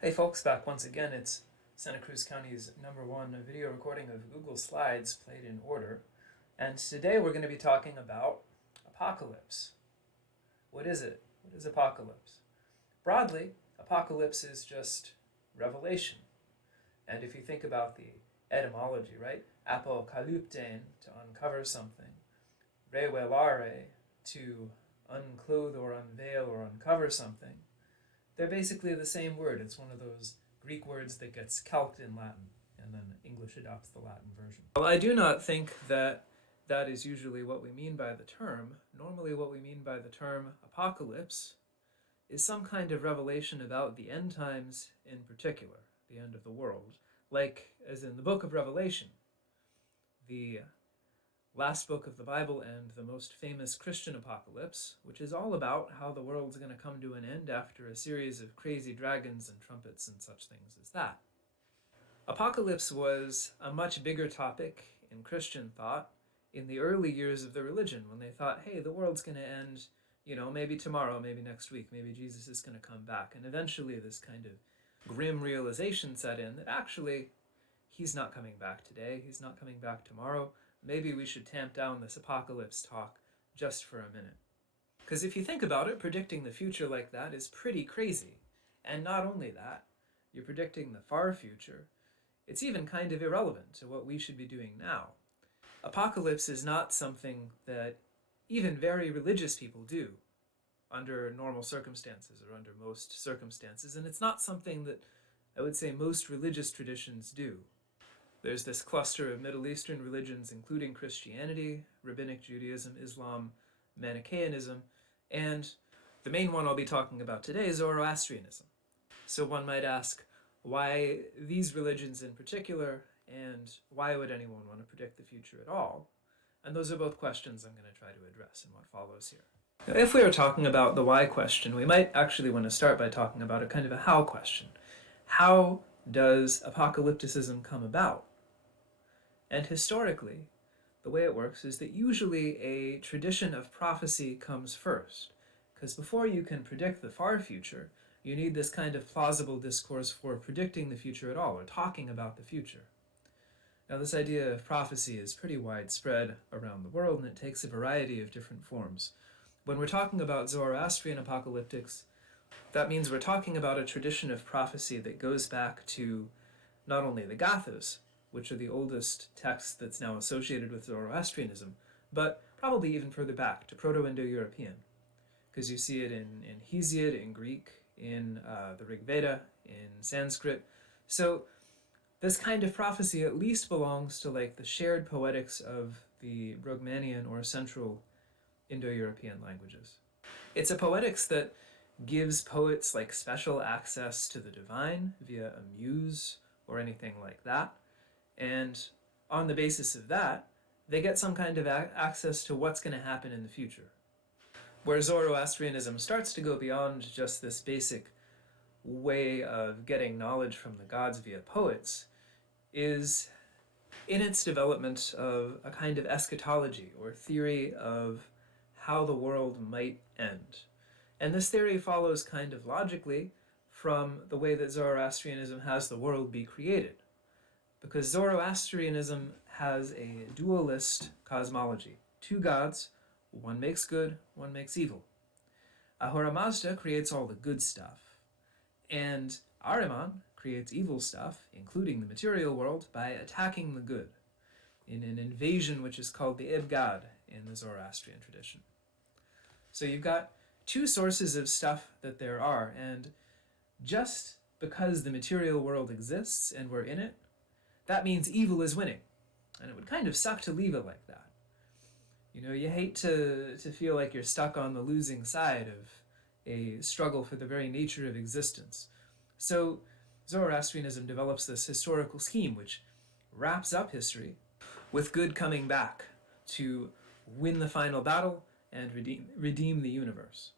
Hey folks, back once again. It's Santa Cruz County's #1 video recording of Google Slides played in order. And today we're going to be talking about apocalypse. What is it? What is apocalypse? Broadly, apocalypse is just revelation. And if you think about the etymology, right? Apokalyptein, to uncover something. Revelare, to unclothe or unveil or uncover something. They're basically the same word. It's one of those Greek words that gets calqued in Latin, and then English adopts the Latin version. Well, I do not think that that is usually what we mean by the term. Normally what we mean by the term apocalypse is some kind of revelation about the end times in particular, the end of the world, like as in the book of Revelation, the last book of the Bible and the most famous Christian apocalypse, which is all about how the world's going to come to an end after a series of crazy dragons and trumpets and such things as that. Apocalypse was a much bigger topic in Christian thought in the early years of the religion, when they thought, hey, the world's going to end, maybe tomorrow, maybe next week, maybe Jesus is going to come back. And eventually this kind of grim realization set in that actually he's not coming back today, he's not coming back tomorrow. Maybe we should tamp down this apocalypse talk just for a minute. Because if you think about it, predicting the future like that is pretty crazy. And not only that, you're predicting the far future. It's even kind of irrelevant to what we should be doing now. Apocalypse is not something that even very religious people do under normal circumstances or under most circumstances, and it's not something that I would say most religious traditions do. There's this cluster of Middle Eastern religions, including Christianity, Rabbinic Judaism, Islam, Manichaeanism, and the main one I'll be talking about today is Zoroastrianism. So one might ask, why these religions in particular, and why would anyone want to predict the future at all? And those are both questions I'm going to try to address in what follows here. Now, if we are talking about the why question, we might actually want to start by talking about a kind of a how question. How does apocalypticism come about? And historically, the way it works is that usually a tradition of prophecy comes first, because before you can predict the far future, you need this kind of plausible discourse for predicting the future at all, or talking about the future. Now, this idea of prophecy is pretty widespread around the world, and it takes a variety of different forms. When we're talking about Zoroastrian apocalyptics, that means we're talking about a tradition of prophecy that goes back to not only the Gathas, which are the oldest texts that's now associated with Zoroastrianism, but probably even further back to Proto-Indo-European, because you see it in Hesiod, in Greek, in the Rig Veda, in Sanskrit. So this kind of prophecy at least belongs to like the shared poetics of the Brahmanian or Central Indo-European languages. It's a poetics that gives poets like special access to the divine via a muse or anything like that. And on the basis of that, they get some kind of access to what's going to happen in the future. Where Zoroastrianism starts to go beyond just this basic way of getting knowledge from the gods via poets is in its development of a kind of eschatology or theory of how the world might end. And this theory follows kind of logically from the way that Zoroastrianism has the world be created. Because Zoroastrianism has a dualist cosmology. Two gods, one makes good, one makes evil. Ahura Mazda creates all the good stuff, and Ahriman creates evil stuff, including the material world, by attacking the good in an invasion which is called the Ibgad in the Zoroastrian tradition. So you've got two sources of stuff that there are, and just because the material world exists and we're in it, that means evil is winning. And it would kind of suck to leave it like that. You hate to feel like you're stuck on the losing side of a struggle for the very nature of existence. So Zoroastrianism develops this historical scheme which wraps up history with good coming back to win the final battle and redeem the universe.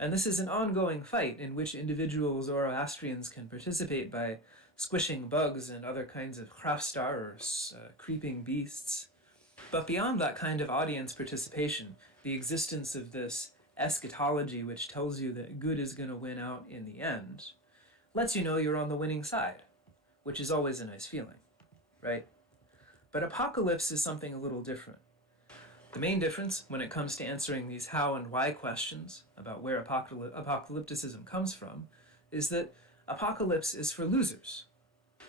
And this is an ongoing fight in which individual Zoroastrians can participate by squishing bugs and other kinds of Hrafstar or creeping beasts. But beyond that kind of audience participation, the existence of this eschatology which tells you that good is going to win out in the end, lets you know you're on the winning side, which is always a nice feeling, right? But apocalypse is something a little different. The main difference when it comes to answering these how and why questions about where apocalypticism comes from is that apocalypse is for losers,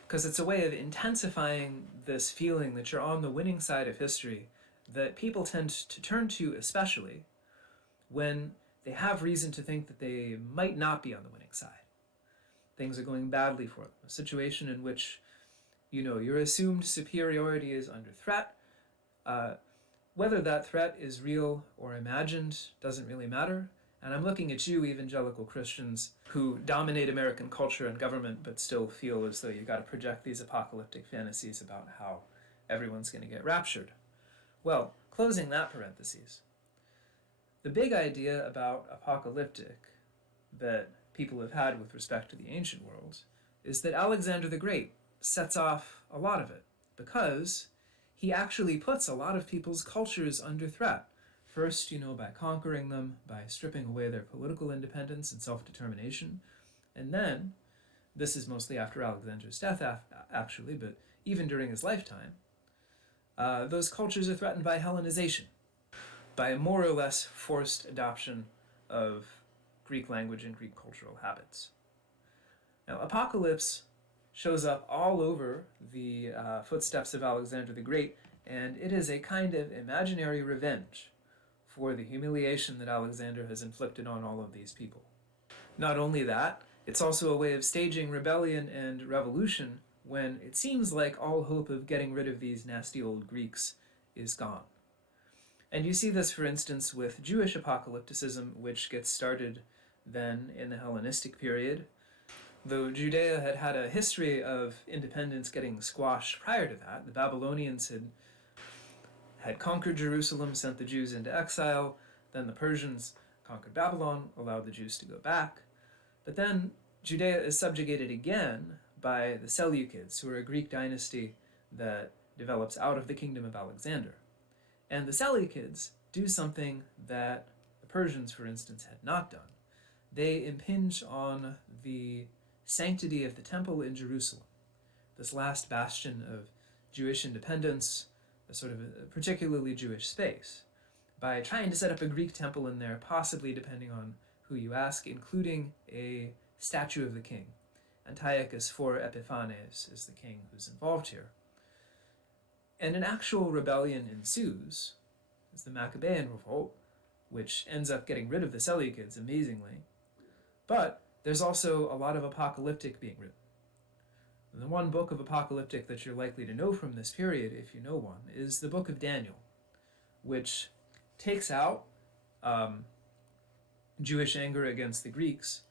because it's a way of intensifying this feeling that you're on the winning side of history that people tend to turn to, especially when they have reason to think that they might not be on the winning side. Things are going badly for them. A situation in which, your assumed superiority is under threat. Whether that threat is real or imagined doesn't really matter. And I'm looking at you, evangelical Christians, who dominate American culture and government, but still feel as though you got to project these apocalyptic fantasies about how everyone's going to get raptured. Well, closing that parenthesis, the big idea about apocalyptic that people have had with respect to the ancient world is that Alexander the Great sets off a lot of it, because he actually puts a lot of people's cultures under threat. First, by conquering them, by stripping away their political independence and self-determination. And then, this is mostly after Alexander's death, actually, but even during his lifetime, those cultures are threatened by Hellenization, by a more or less forced adoption of Greek language and Greek cultural habits. Now, apocalypse shows up all over the footsteps of Alexander the Great, and it is a kind of imaginary revenge for the humiliation that Alexander has inflicted on all of these people. Not only that, it's also a way of staging rebellion and revolution when it seems like all hope of getting rid of these nasty old Greeks is gone. And you see this, for instance, with Jewish apocalypticism, which gets started then in the Hellenistic period. Though Judea had had a history of independence getting squashed prior to that, the Babylonians had conquered Jerusalem, sent the Jews into exile, then the Persians conquered Babylon, allowed the Jews to go back. But then Judea is subjugated again by the Seleucids, who are a Greek dynasty that develops out of the kingdom of Alexander. And the Seleucids do something that the Persians, for instance, had not done. They impinge on the sanctity of the temple in Jerusalem, this last bastion of Jewish independence, a sort of a particularly Jewish space, by trying to set up a Greek temple in there, possibly, depending on who you ask, including a statue of the king. Antiochus IV Epiphanes is the king who's involved here. And an actual rebellion ensues, is the Maccabean revolt, which ends up getting rid of the Seleucids, amazingly. But there's also a lot of apocalyptic being written. And the one book of apocalyptic that you're likely to know from this period, if you know one, is the book of Daniel, which takes out Jewish anger against the Greeks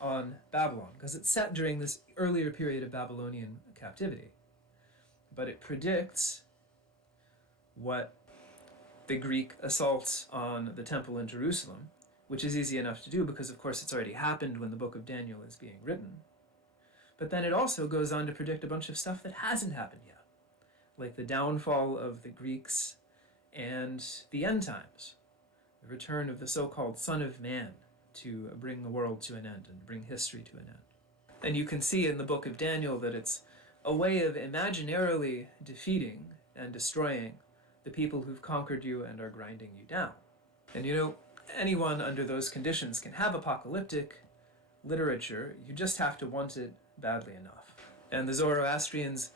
on Babylon, because it's set during this earlier period of Babylonian captivity. But it predicts what the Greek assaults on the temple in Jerusalem, which is easy enough to do because, of course, it's already happened when the book of Daniel is being written. But then it also goes on to predict a bunch of stuff that hasn't happened yet, like the downfall of the Greeks and the end times, the return of the so-called Son of Man to bring the world to an end and bring history to an end. And you can see in the book of Daniel that it's a way of imaginarily defeating and destroying the people who've conquered you and are grinding you down. And anyone under those conditions can have apocalyptic literature, you just have to want it badly enough. And the Zoroastrians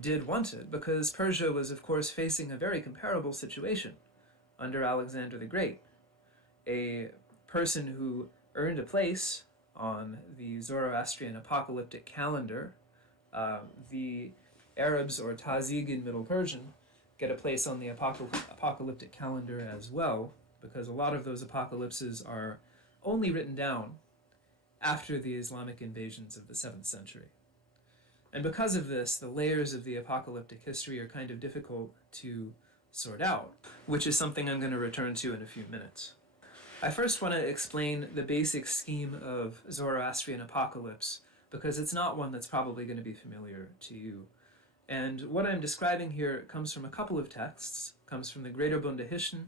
did want it because Persia was, of course, facing a very comparable situation under Alexander the Great. A person who earned a place on the Zoroastrian apocalyptic calendar, the Arabs, or Tazig in Middle Persian, get a place on the apocalyptic calendar as well, because a lot of those apocalypses are only written down after the Islamic invasions of the 7th century. And because of this, the layers of the apocalyptic history are kind of difficult to sort out, which is something I'm going to return to in a few minutes. I first want to explain the basic scheme of Zoroastrian apocalypse, because it's not one that's probably going to be familiar to you. And what I'm describing here comes from a couple of texts. It comes from the Greater Bundahishn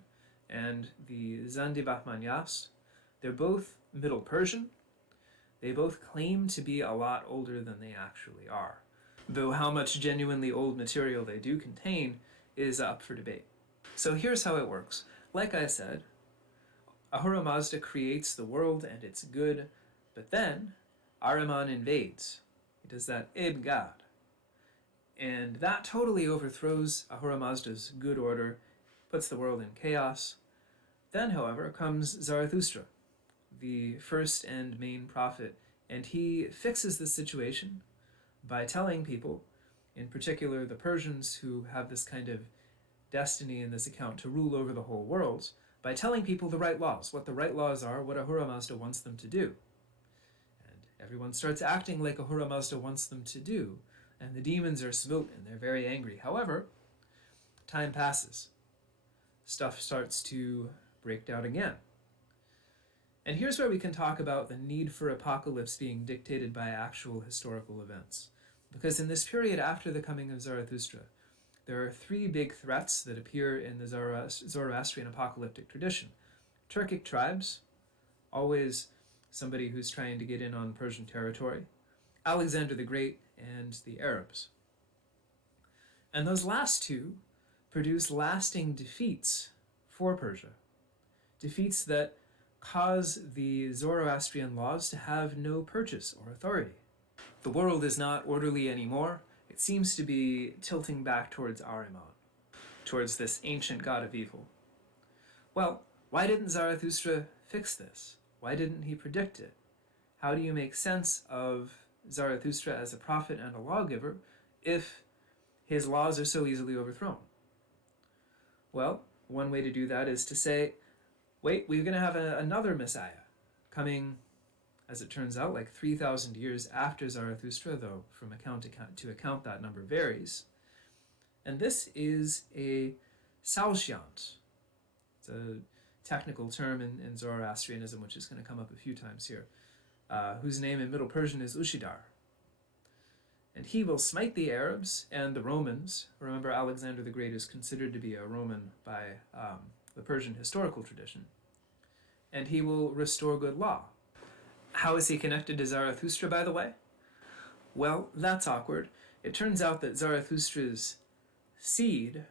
and the Zandi Bahmanyas. They're both Middle Persian. They both claim to be a lot older than they actually are, though how much genuinely old material they do contain is up for debate. So here's how it works. Like I said, Ahura Mazda creates the world and it's good, but then Ahriman invades. He does that Edgad. And that totally overthrows Ahura Mazda's good order, puts the world in chaos. Then, however, comes Zarathustra, the first and main prophet, and he fixes the situation by telling people, in particular the Persians who have this kind of destiny in this account to rule over the whole world, by telling people the right laws, what the right laws are, what Ahura Mazda wants them to do. And everyone starts acting like Ahura Mazda wants them to do, and the demons are smote and they're very angry. However, time passes. Stuff starts to break down again. And here's where we can talk about the need for apocalypse being dictated by actual historical events. Because in this period after the coming of Zarathustra, there are three big threats that appear in the Zoroastrian apocalyptic tradition. Turkic tribes, always somebody who's trying to get in on Persian territory, Alexander the Great, and the Arabs. And those last two produce lasting defeats for Persia. Defeats that cause the Zoroastrian laws to have no purchase or authority. The world is not orderly anymore. It seems to be tilting back towards Ahriman, towards this ancient god of evil. Well, why didn't Zarathustra fix this? Why didn't he predict it? How do you make sense of Zarathustra as a prophet and a lawgiver if his laws are so easily overthrown? Well, one way to do that is to say, wait, we're going to have another Messiah coming, as it turns out, like 3,000 years after Zarathustra, though from account to account that number varies. And this is a Saoshyant. It's a technical term in Zoroastrianism, which is going to come up a few times here, whose name in Middle Persian is Ushidar. And he will smite the Arabs and the Romans. Remember, Alexander the Great is considered to be a Roman by the Persian historical tradition. And he will restore good law. How is he connected to Zarathustra, by the way? Well, that's awkward. It turns out that Zarathustra's seed,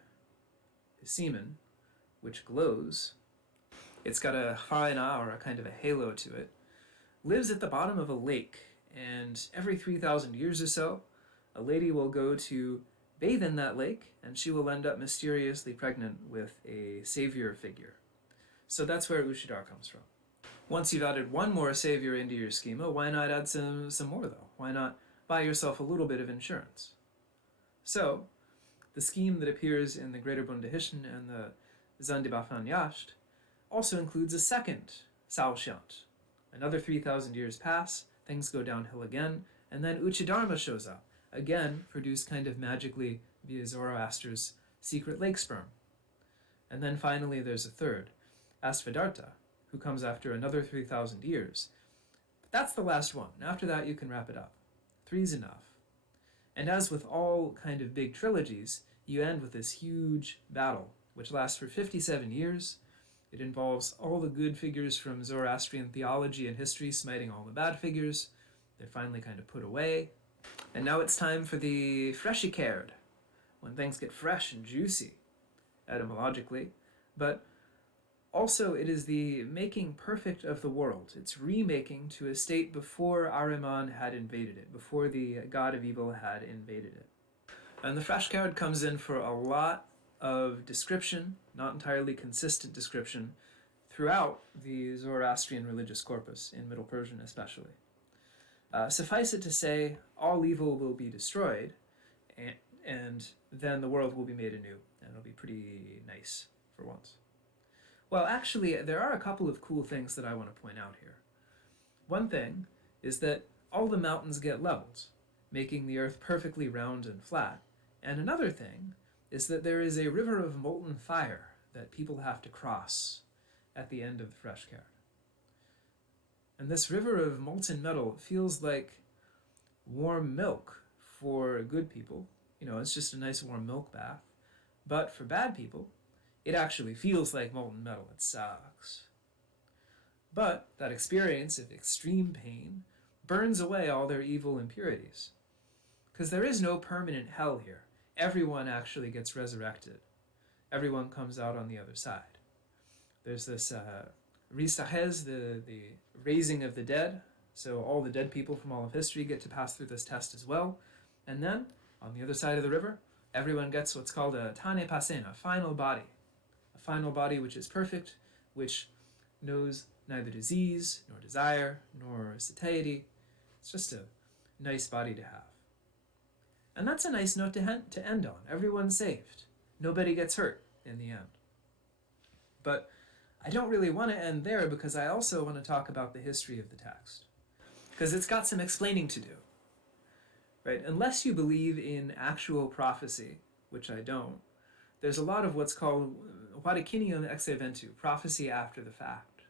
his semen, which glows, it's got a harina, or a kind of a halo to it, lives at the bottom of a lake. And every 3,000 years or so, a lady will go to bathe in that lake, and she will end up mysteriously pregnant with a savior figure. So that's where Ushidar comes from. Once you've added one more savior into your schema, why not add some more, though? Why not buy yourself a little bit of insurance? So, the scheme that appears in the Greater Bundahishn and the Zandibafan Yasht also includes a second Saoshyant. Another 3,000 years pass, things go downhill again, and then Uchidharma shows up, again produced kind of magically via Zoroaster's secret lake sperm. And then finally there's a third, Asvadarta, who comes after another 3,000 years. But that's the last one. And after that you can wrap it up. 3's enough. And as with all kind of big trilogies, you end with this huge battle, which lasts for 57 years. It involves all the good figures from Zoroastrian theology and history smiting all the bad figures. They're finally kind of put away. And now it's time for the freshikerd, when things get fresh and juicy, etymologically. But also it is the making perfect of the world. It's remaking to a state before Ahriman had invaded it, before the god of evil had invaded it. And the freshikerd comes in for a lot of description, not entirely consistent description, throughout the Zoroastrian religious corpus, in Middle Persian especially. Suffice it to say, all evil will be destroyed, and then the world will be made anew, and it'll be pretty nice for once. Well, actually, there are a couple of cool things that I want to point out here. One thing is that all the mountains get leveled, making the earth perfectly round and flat. And another thing is that there is a river of molten fire that people have to cross at the end of the freshikerd. And this river of molten metal feels like warm milk for good people. You know, it's just a nice warm milk bath. But for bad people, it actually feels like molten metal. It sucks. But that experience of extreme pain burns away all their evil impurities. Because there is no permanent hell here. Everyone actually gets resurrected. Everyone comes out on the other side. There's this Risahez, the raising of the dead. So all the dead people from all of history get to pass through this test as well. And then, on the other side of the river, everyone gets what's called a Tane Pasen, a final body. A final body which is perfect, which knows neither disease, nor desire, nor satiety. It's just a nice body to have. And that's a nice note to end on. Everyone's saved. Nobody gets hurt in the end. But I don't really want to end there because I also want to talk about the history of the text. Because it's got some explaining to do. Right? Unless you believe in actual prophecy, which I don't, there's a lot of what's called Warikinium ex eventu, prophecy after the fact,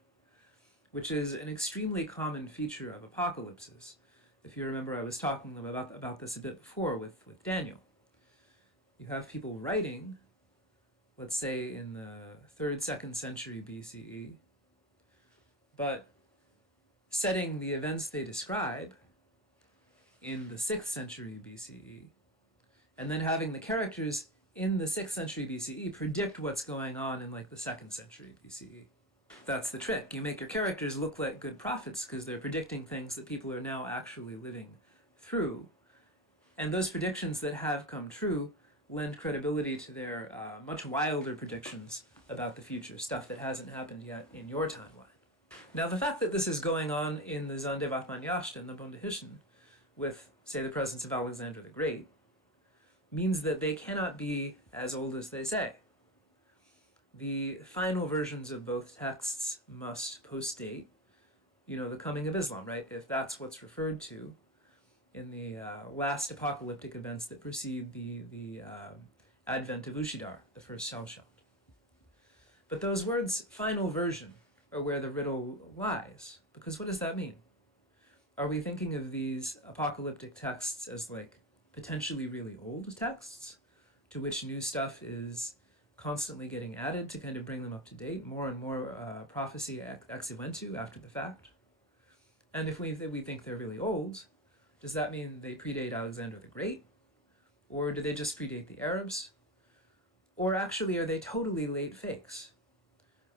which is an extremely common feature of apocalypses. If you remember, I was talking about this a bit before with Daniel. You have people writing, let's say in the 3rd, 2nd century BCE, but setting the events they describe in the 6th century BCE, and then having the characters in the 6th century BCE predict what's going on in like the 2nd century BCE. That's the trick. You make your characters look like good prophets because they're predicting things that people are now actually living through. And those predictions that have come true lend credibility to their much wilder predictions about the future, stuff that hasn't happened yet in your timeline. Now, the fact that this is going on in the Zandevatmanyashta and the Bundahishn, with, say, the presence of Alexander the Great, means that they cannot be as old as they say. The final versions of both texts must postdate, the coming of Islam, right? If that's what's referred to in the last apocalyptic events that precede the advent of Ushidar, the first Shalshant. But those words, final version, are where the riddle lies. Because what does that mean? Are we thinking of these apocalyptic texts as like potentially really old texts, to which new stuff is constantly getting added to kind of bring them up to date, more and more prophecy ex eventu after the fact? And if we think they're really old, does that mean they predate Alexander the Great? Or do they just predate the Arabs? Or actually, are they totally late fakes?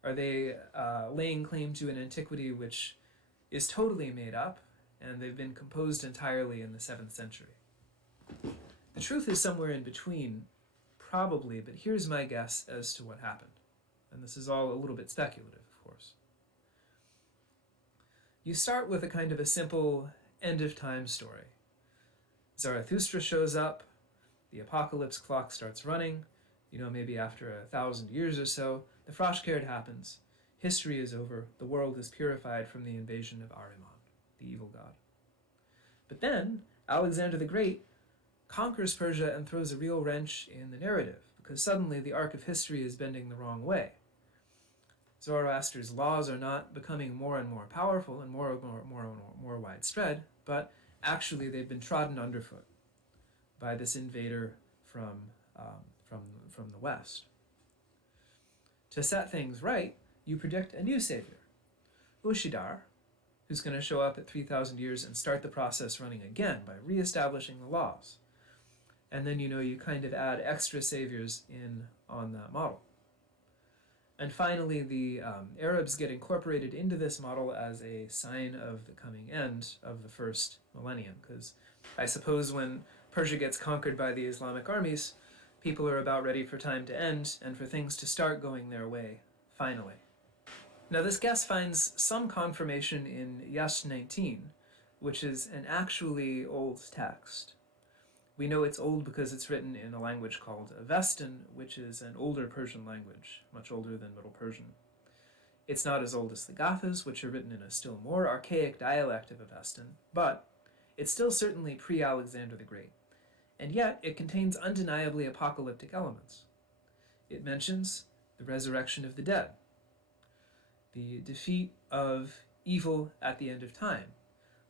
Are they laying claim to an antiquity which is totally made up, and they've been composed entirely in the 7th century? The truth is somewhere in between, probably, but here's my guess as to what happened. And this is all a little bit speculative, of course. You start with a kind of a simple end-of-time story. Zarathustra shows up, the apocalypse clock starts running, maybe after 1,000 years or so, the Frashkerd happens, history is over, the world is purified from the invasion of Ahriman, the evil god. But then, Alexander the Great conquers Persia and throws a real wrench in the narrative, because suddenly the arc of history is bending the wrong way. Zoroaster's laws are not becoming more and more powerful and more widespread, but actually they've been trodden underfoot by this invader from the West. To set things right, you predict a new savior, Ushidar, who's going to show up at 3,000 years and start the process running again by reestablishing the laws. And then, you kind of add extra saviors in on that model. And finally, the Arabs get incorporated into this model as a sign of the coming end of the first millennium, because I suppose when Persia gets conquered by the Islamic armies, people are about ready for time to end and for things to start going their way, finally. Now, this guess finds some confirmation in Yasht 19, which is an actually old text. We know it's old because it's written in a language called Avestan, which is an older Persian language, much older than Middle Persian. It's not as old as the Gathas, which are written in a still more archaic dialect of Avestan, but it's still certainly pre-Alexander the Great. And yet, it contains undeniably apocalyptic elements. It mentions the resurrection of the dead, the defeat of evil at the end of time,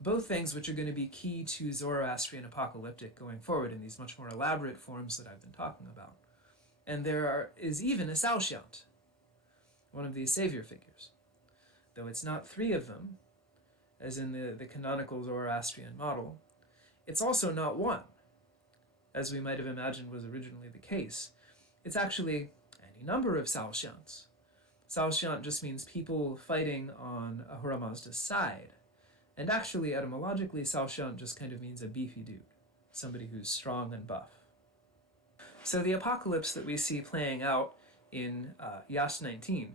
both things which are going to be key to Zoroastrian apocalyptic going forward in these much more elaborate forms that I've been talking about. And there is even a Saoshyant, one of these savior figures. Though it's not 3 of them, as in the canonical Zoroastrian model, it's also not one, as we might have imagined was originally the case. It's actually any number of Saoshyants. Saoshyant just means people fighting on Ahura Mazda's side. And actually, etymologically, Saoshyant just kind of means a beefy dude, somebody who's strong and buff. So the apocalypse that we see playing out in Yas 19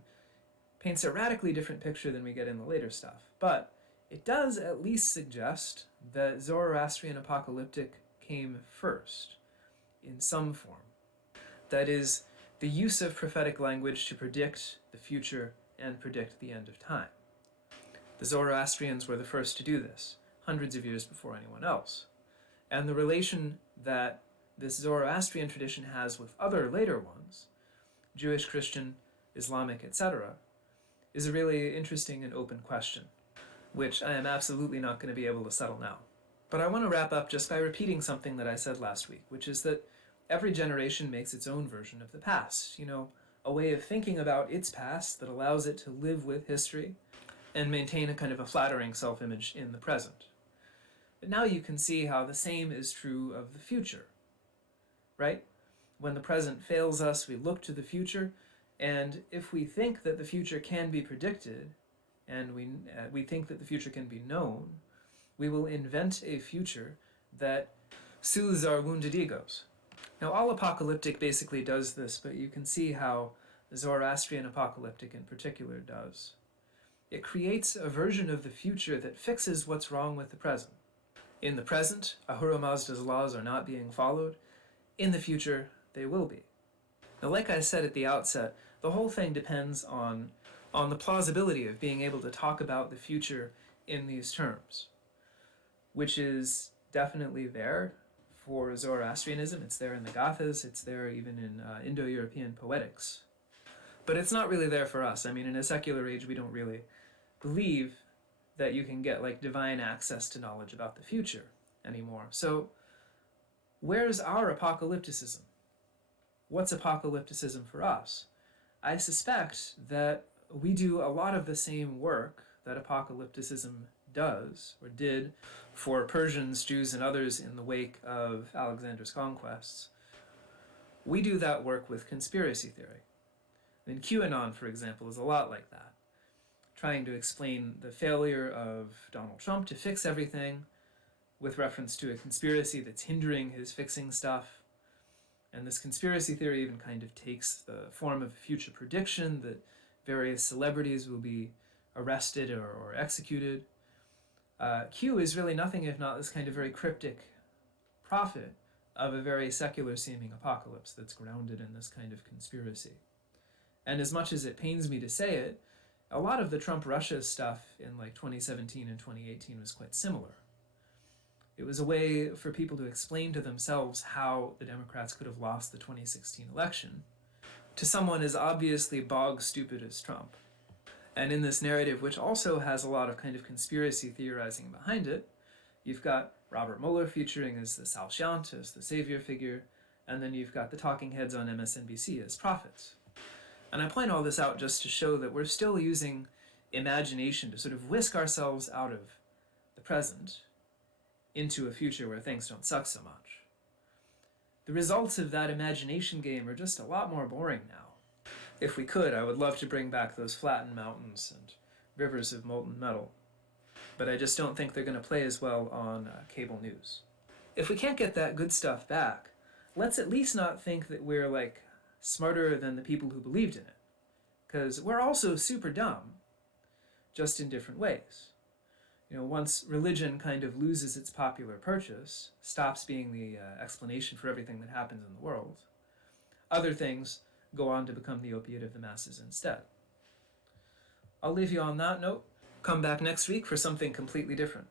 paints a radically different picture than we get in the later stuff, but it does at least suggest that Zoroastrian apocalyptic came first, in some form. That is, the use of prophetic language to predict the future and predict the end of time. The Zoroastrians were the first to do this, hundreds of years before anyone else. And the relation that this Zoroastrian tradition has with other later ones, Jewish, Christian, Islamic, etc., is a really interesting and open question, which I am absolutely not going to be able to settle now. But I want to wrap up just by repeating something that I said last week, which is that every generation makes its own version of the past, a way of thinking about its past that allows it to live with history and maintain a kind of a flattering self-image in the present. But now you can see how the same is true of the future, right? When the present fails us, we look to the future, and if we think that the future can be predicted, and we think that the future can be known, we will invent a future that soothes our wounded egos. Now, all apocalyptic basically does this, but you can see how Zoroastrian apocalyptic in particular does. It creates a version of the future that fixes what's wrong with the present. In the present, Ahura Mazda's laws are not being followed. In the future, they will be. Now, like I said at the outset, the whole thing depends on the plausibility of being able to talk about the future in these terms, which is definitely there for Zoroastrianism. It's there in the Gathas, it's there even in Indo-European poetics. But it's not really there for us. I mean, in a secular age, we don't really believe that you can get divine access to knowledge about the future anymore. So where's our apocalypticism? What's apocalypticism for us? I suspect that we do a lot of the same work that apocalypticism does, or did, for Persians, Jews, and others in the wake of Alexander's conquests. We do that work with conspiracy theory. And QAnon, for example, is a lot like that, trying to explain the failure of Donald Trump to fix everything with reference to a conspiracy that's hindering his fixing stuff. And this conspiracy theory even kind of takes the form of a future prediction that various celebrities will be arrested or executed. Q is really nothing if not this kind of very cryptic prophet of a very secular-seeming apocalypse that's grounded in this kind of conspiracy. And as much as it pains me to say it, a lot of the Trump-Russia stuff in 2017 and 2018 was quite similar. It was a way for people to explain to themselves how the Democrats could have lost the 2016 election to someone as obviously bog-stupid as Trump. And in this narrative, which also has a lot of kind of conspiracy theorizing behind it, you've got Robert Mueller featuring as the Saoshyant, as the savior figure, and then you've got the talking heads on MSNBC as prophets. And I point all this out just to show that we're still using imagination to sort of whisk ourselves out of the present into a future where things don't suck so much. The results of that imagination game are just a lot more boring now. If we could, I would love to bring back those flattened mountains and rivers of molten metal, but I just don't think they're going to play as well on cable news. If we can't get that good stuff back, let's at least not think that we're smarter than the people who believed in it, because we're also super dumb, just in different ways. Once religion kind of loses its popular purchase, stops being the explanation for everything that happens in the world, other things go on to become the opiate of the masses instead. I'll leave you on that note. Come back next week for something completely different.